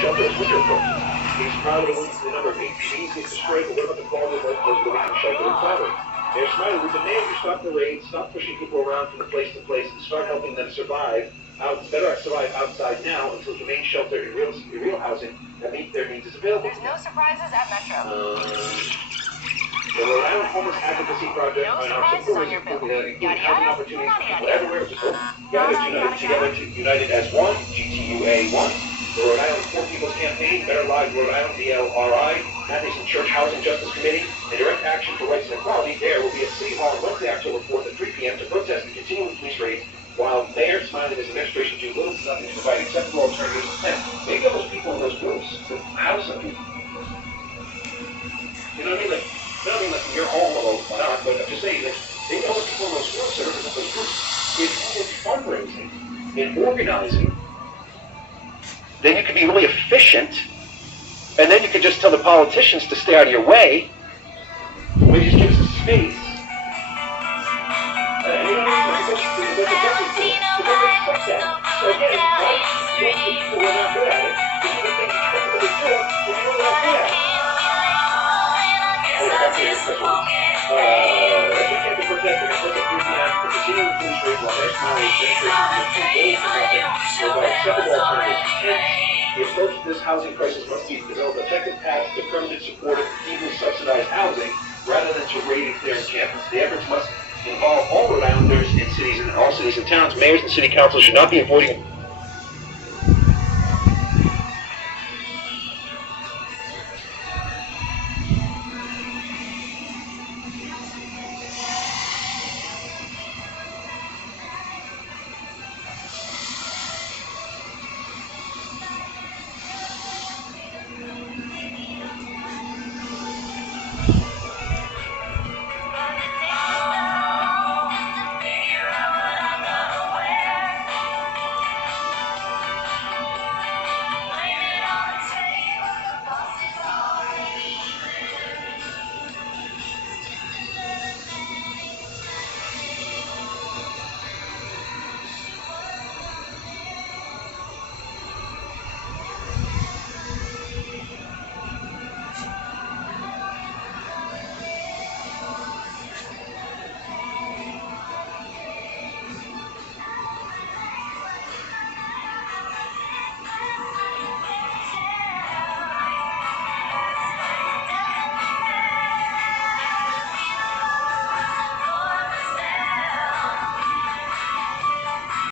shelter as winter approaches. He's proud of the number of APDs he's destroyed, but what about the quality of those living in shelter and climate? Mayor Smiley, we demand you stop the raids, stop pushing people around from place to place, and start helping them survive outside now until humane shelter and real housing that meet their needs is available. There's no surprises at Metro. The Rhode Island Homeless Advocacy Project No surprises on your bill. Yada housing yada, opportunities yada for yada. everywhere. United as one, GTUA 1. The Rhode Island Poor People's Campaign, Better Lives Rhode Island, BLRI, Matheson Church Housing Justice Committee, and Direct Action for Rights and Equality. There will be at City Hall on Wednesday, October 4th at 3 p.m. to protest the continuing police raids, while Mayor Smiley and his administration do little to nothing to provide acceptable alternatives to them. Maybe those people in those groups could house them. You know what I mean? Like your home alone, why not? But I'm just saying, like, maybe all the people in those groups that represent those groups, if you did fundraising and organizing, then you could be really efficient, and then you could just tell the politicians to stay out of your way. But you just give us a space. The approach to this housing crisis must be to develop effective paths to permanent, supportive, even subsidized housing, rather than to raid and clear encampments. The efforts must involve all Rhode Islanders in cities and all cities and towns. Mayors and city councils should not be avoiding